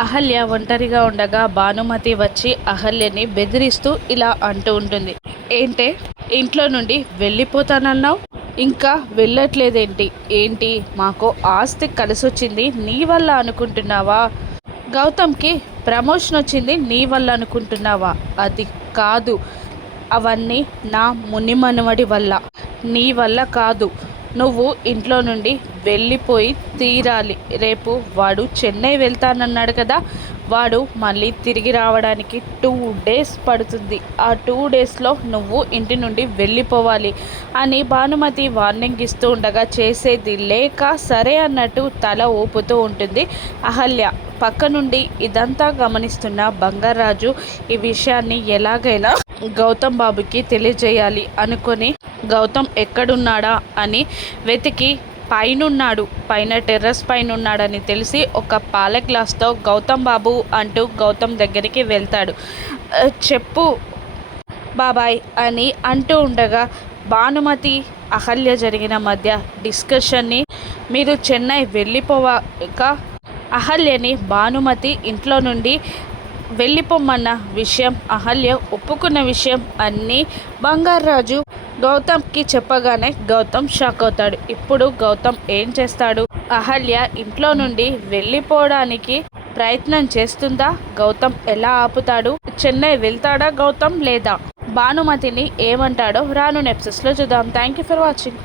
అహల్య ఒంటరిగా ఉండగా భానుమతి వచ్చి అహల్యని బెదిరిస్తూ ఇలా అంటూ ఉంటుంది. ఏంటే, ఇంట్లో నుండి వెళ్ళిపోతానన్నావు, ఇంకా వెళ్ళట్లేదేంటి? ఏంటి, మాకు ఆస్తి కలిసొచ్చింది నీ వల్ల అనుకుంటున్నావా? గౌతమ్కి ప్రమోషన్ వచ్చింది నీ వల్ల అనుకుంటున్నావా? అది కాదు, అవన్నీ నా మునిమనువడి వల్ల, నీ వల్ల కాదు. నువ్వు ఇంట్లో నుండి వెళ్ళిపోయి తీరాలి. రేపు వాడు చెన్నై వెళ్తానన్నాడు కదా, వాడు మళ్ళీ తిరిగి రావడానికి 2 డేస్ పడుతుంది. ఆ 2 డేస్లో నువ్వు ఇంటి నుండి వెళ్ళిపోవాలి అని భానుమతి వార్నింగ్ ఇస్తూ ఉండగా చేసేది లేక సరే అన్నట్టు తల ఊపుతూ ఉంటుంది అహల్య. పక్క నుండి ఇదంతా గమనిస్తున్న బంగారాజు ఈ విషయాన్ని ఎలాగైనా గౌతమ్ బాబుకి తెలియజేయాలి అనుకొని గౌతమ్ ఎక్కడున్నాడా అని వెతికి పైన టెర్రస్ పైన ఉన్నాడని తెలిసి ఒక పాల గ్లాస్తో గౌతమ్ బాబు అంటూ గౌతమ్ దగ్గరికి వెళ్తాడు. చెప్పు బాబాయ్ అని అంటూ ఉండగా భానుమతి అహల్య జరిగిన మధ్య డిస్కషన్ని మీరు చెన్నై వెళ్ళిపోవాక అహల్యని భానుమతి ఇంట్లో నుండి వెళ్ళిపోమన్న విషయం, అహల్య ఒప్పుకున్న విషయం అన్నీ బంగారాజు గౌతమ్కి చెప్పగానే గౌతమ్ షాక్ అవుతాడు. ఇప్పుడు గౌతమ్ ఏం చేస్తాడు? అహల్య ఇంట్లో నుండి వెళ్ళిపోవడానికి ప్రయత్నం చేస్తుందా? గౌతమ్ ఎలా ఆపుతాడు? చెన్నై వెళ్తాడా గౌతమ్, లేదా భానుమతిని ఏమంటాడో రాను ఎపిసోడ్స్లో చూద్దాం. Thank you for watching.